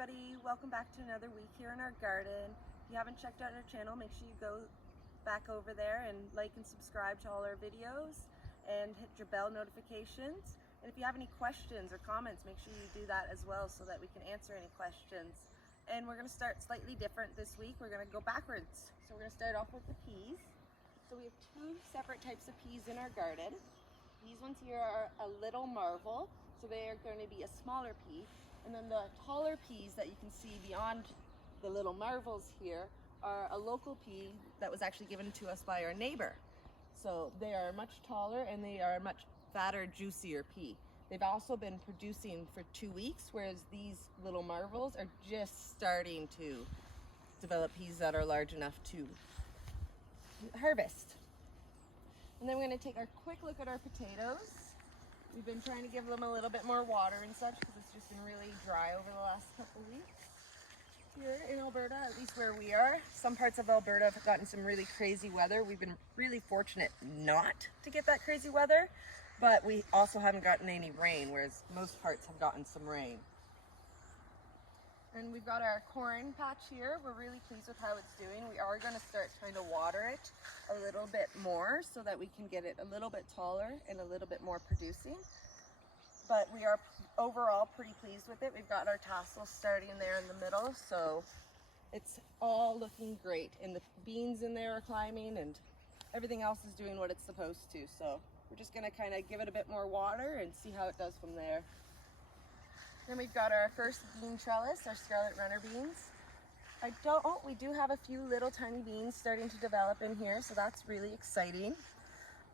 everybody, welcome back to another week here in our garden. If you haven't checked out our channel, make sure you go back over there and like and subscribe to all our videos and hit your bell notifications. And if you have any questions or comments, make sure you do that as well so that we can answer any questions. And we're going to start slightly different this week. We're going to go backwards. So we're going to start off with the peas. So we have two separate types of peas in our garden. These ones here are a little marvel, so they are going to be a smaller pea. And then the taller peas that you can see beyond the little marvels here are a local pea that was actually given to us by our neighbor. So they are much taller and they are a much fatter, juicier pea. They've also been producing for 2 weeks, whereas these little marvels are just starting to develop peas that are large enough to harvest. And then we're going to take a quick look at our potatoes. We've been trying to give them a little bit more water and such because it's just been really dry over the last couple weeks here in Alberta, at least where we are. Some parts of Alberta have gotten some really crazy weather. We've been really fortunate not to get that crazy weather, but we also haven't gotten any rain, whereas most parts have gotten some rain. And we've got our corn patch here. We're really pleased with how it's doing. We are going to start trying to water it a little bit more so that we can get it a little bit taller and a little bit more producing. But we are overall pretty pleased with it. We've got our tassels starting there in the middle, so it's all looking great. And the beans in there are climbing and everything else is doing what it's supposed to. So we're just going to kind of give it a bit more water and see how it does from there. Then we've got our first bean trellis, our scarlet runner beans. We do have a few little tiny beans starting to develop in here, so that's really exciting.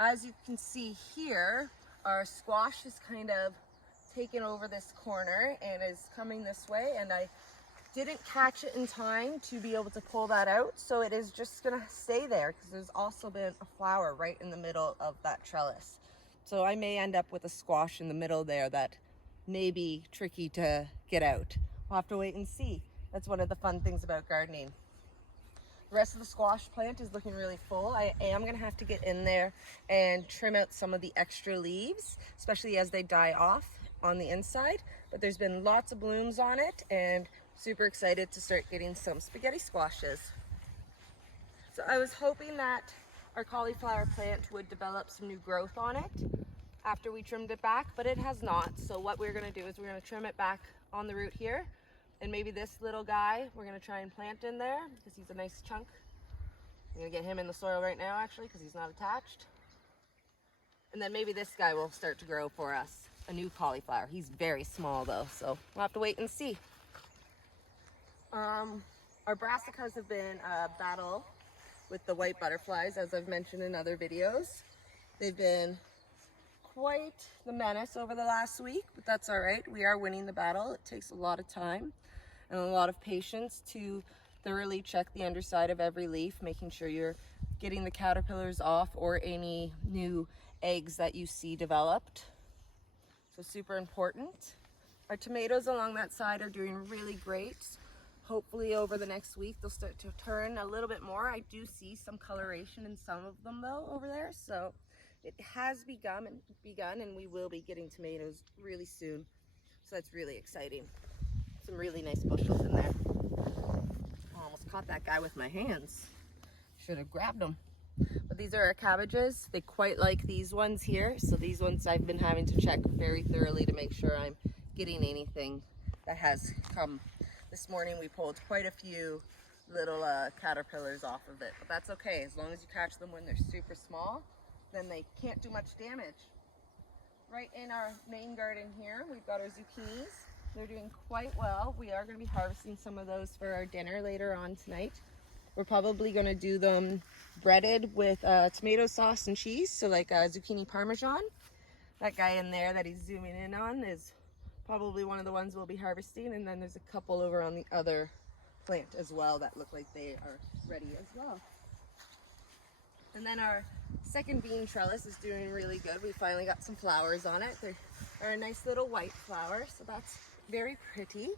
As you can see here, our squash is kind of taken over this corner and is coming this way, and I didn't catch it in time to be able to pull that out, so it is just gonna stay there because there's also been a flower right in the middle of that trellis. So I may end up with a squash in the middle there that may be tricky to get out. We'll have to wait and see. That's one of the fun things about gardening. The rest of the squash plant is looking really full. I am going to have to get in there and trim out some of the extra leaves, especially as they die off on the inside. But there's been lots of blooms on it and super excited to start getting some spaghetti squashes. So I was hoping that our cauliflower plant would develop some new growth on it after we trimmed it back, but it has not. So what we're going to do is we're going to trim it back on the root here, and maybe this little guy we're going to try and plant in there because he's a nice chunk. I'm going to get him in the soil right now actually because he's not attached. And then maybe this guy will start to grow for us, a new cauliflower. He's very small though, so we'll have to wait and see. Our brassicas have been a battle with the white butterflies, as I've mentioned in other videos. They've been quite the menace over the last week, but that's all right. We are winning the battle. It takes a lot of time and a lot of patience to thoroughly check the underside of every leaf, making sure you're getting the caterpillars off or any new eggs that you see developed. So super important. Our tomatoes along that side are doing really great. Hopefully over the next week they'll start to turn a little bit more. I do see some coloration in some of them though over there, so it has begun and we will be getting tomatoes really soon. So that's really exciting. Some really nice bushels in there. I almost caught that guy with my hands. Should have grabbed them. But these are our cabbages. They quite like these ones here. So these ones I've been having to check very thoroughly to make sure I'm getting anything that has come. This morning we pulled quite a few little caterpillars off of it. But that's okay. As long as you catch them when they're super small, then they can't do much damage. Right in our main garden here, we've got our zucchinis. They're doing quite well. We are going to be harvesting some of those for our dinner later on tonight. We're probably going to do them breaded with tomato sauce and cheese, so like zucchini parmesan. That guy in there that he's zooming in on is probably one of the ones we'll be harvesting, and then there's a couple over on the other plant as well that look like they are ready as well. And then our second bean trellis is doing really good. We finally got some flowers on it. They are a nice little white flower, so that's very pretty.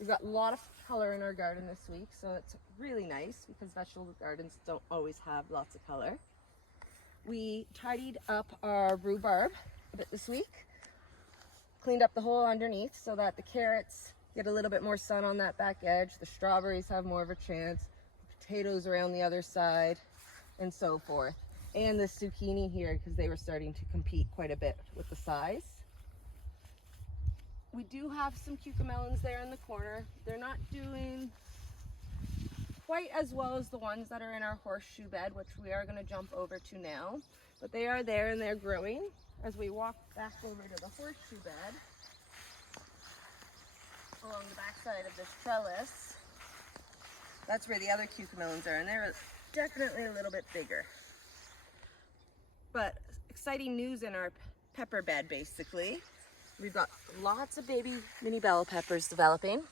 We've got a lot of color in our garden this week, so it's really nice because vegetable gardens don't always have lots of color. We tidied up our rhubarb a bit this week, cleaned up the hole underneath so that the carrots get a little bit more sun on that back edge. The strawberries have more of a chance, the potatoes around the other side, and so forth. And the zucchini here, because they were starting to compete quite a bit with the size. We do have some cucamelons there in the corner. They're not doing quite as well as the ones that are in our horseshoe bed, which we are going to jump over to now. But they are there and they're growing. As we walk back over to the horseshoe bed, along the back side of this trellis, that's where the other cucamelons are, and they're definitely a little bit bigger. But exciting news in our pepper bed, basically. We've got lots of baby mini bell peppers developing.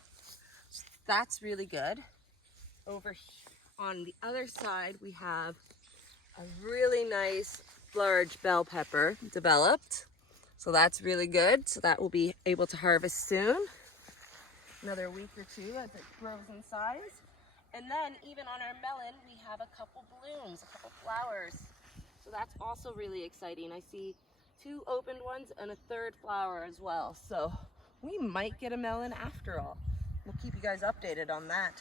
That's really good. Over on the other side, we have a really nice large bell pepper developed. So that's really good. So that will be able to harvest soon. Another week or two as it grows in size. And then even on our melon, we have a couple blooms, a couple flowers. So that's also really exciting. I see 2 opened ones and a 3rd flower as well. So we might get a melon after all. We'll keep you guys updated on that.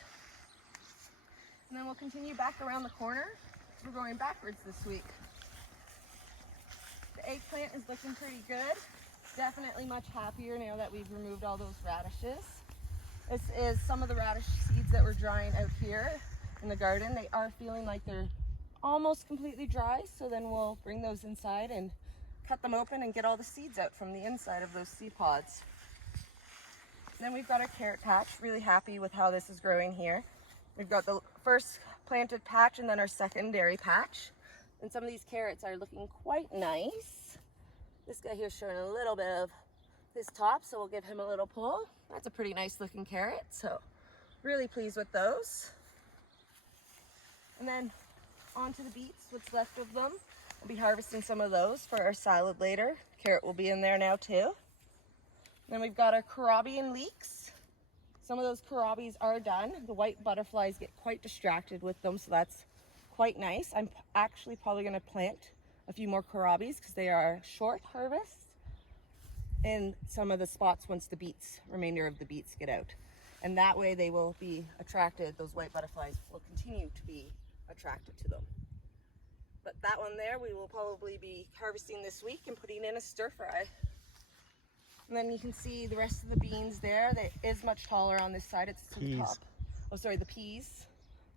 And then we'll continue back around the corner. We're going backwards this week. The eggplant is looking pretty good. Definitely much happier now that we've removed all those radishes. This is some of the radish seeds that were drying out here in the garden. They are feeling like they're almost completely dry, so then we'll bring those inside and cut them open and get all the seeds out from the inside of those seed pods. And then we've got our carrot patch. Really happy with how this is growing here. We've got the first planted patch and then our secondary patch. And some of these carrots are looking quite nice. This guy here is showing a little bit of his top, so we'll give him a little pull. That's a pretty nice looking carrot, so really pleased with those. And then on to the beets, what's left of them. We'll be harvesting some of those for our salad later. Carrot will be in there now too. Then we've got our kohlrabi and leeks. Some of those kohlrabis are done. The white butterflies get quite distracted with them, so that's quite nice. I'm actually probably going to plant a few more kohlrabis because they are short harvest in some of the spots once the remainder of the beets get out. And that way they will be attracted, those white butterflies will continue to be attracted to them. But that one there we will probably be harvesting this week and putting in a stir fry. And then you can see the rest of the beans there. That is much taller on this side. It's to the top. Oh, sorry, the peas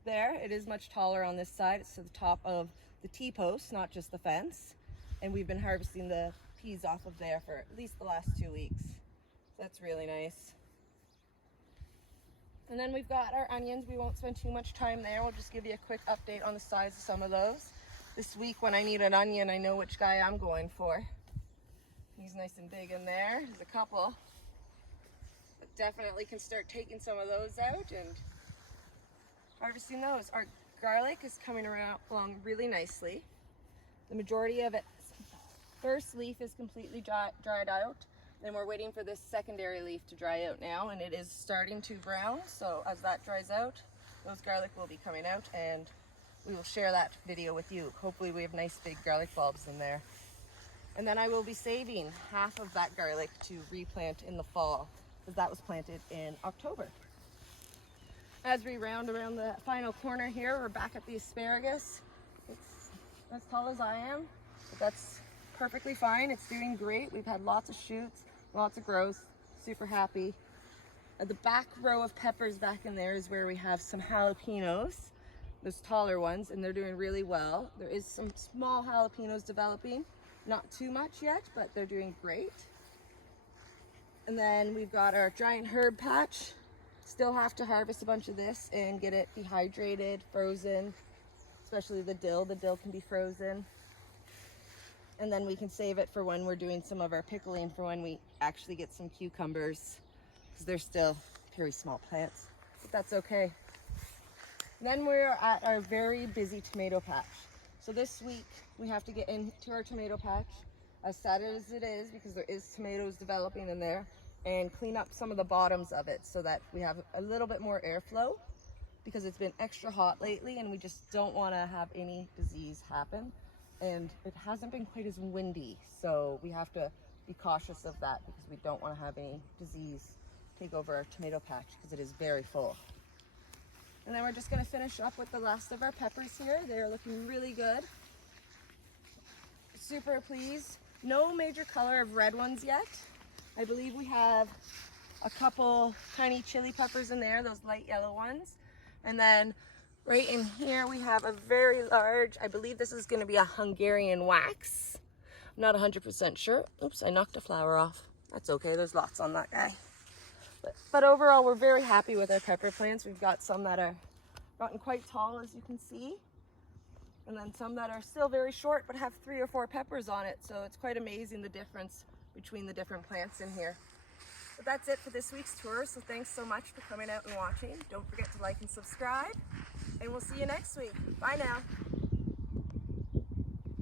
there. It is much taller on this side. It's to the top of the T-post, not just the fence. And we've been harvesting the peas off of there for at least the last 2 weeks. So that's really nice. And then we've got our onions. We won't spend too much time there. We'll just give you a quick update on the size of some of those. This week when I need an onion, I know which guy I'm going for. He's nice and big in there. There's a couple. But definitely can start taking some of those out and harvesting those. Our garlic is coming along really nicely. The majority of its first leaf is completely dried out. Then we're waiting for this secondary leaf to dry out now, and it is starting to brown. So as that dries out, those garlic will be coming out, and we will share that video with you. Hopefully we have nice big garlic bulbs in there. And then I will be saving half of that garlic to replant in the fall, because that was planted in October. As we round around the final corner here, we're back at the asparagus. It's as tall as I am, but that's perfectly fine. It's doing great. We've had lots of shoots, lots of growth, super happy. The back row of peppers back in there is where we have some jalapenos, those taller ones, and they're doing really well. There is some small jalapenos developing. Not too much yet, but they're doing great. And then we've got our giant herb patch. Still have to harvest a bunch of this and get it dehydrated, frozen, especially the dill. The dill can be frozen. And then we can save it for when we're doing some of our pickling, for when we actually get some cucumbers, because they're still very small plants, but that's okay. Then we're at our very busy tomato patch. So this week we have to get into our tomato patch, as sad as it is, because there is tomatoes developing in there, and clean up some of the bottoms of it so that we have a little bit more airflow, because it's been extra hot lately and we just don't want to have any disease happen. And it hasn't been quite as windy, so we have to be cautious of that because we don't want to have any disease take over our tomato patch because it is very full. And then we're just going to finish up with the last of our peppers here. They're looking really good. Super pleased. No major color of red ones yet. I believe we have a couple tiny chili peppers in there, those light yellow ones. And then right in here we have a very large, I believe this is going to be a Hungarian wax. I'm not 100% sure. Oops, I knocked a flower off. That's okay, there's lots on that guy. But overall, we're very happy with our pepper plants. We've got some that are gotten quite tall, as you can see. And then some that are still very short, but have 3 or 4 peppers on it. So it's quite amazing the difference between the different plants in here. But that's it for this week's tour. So thanks so much for coming out and watching. Don't forget to like and subscribe. And we'll see you next week. Bye now.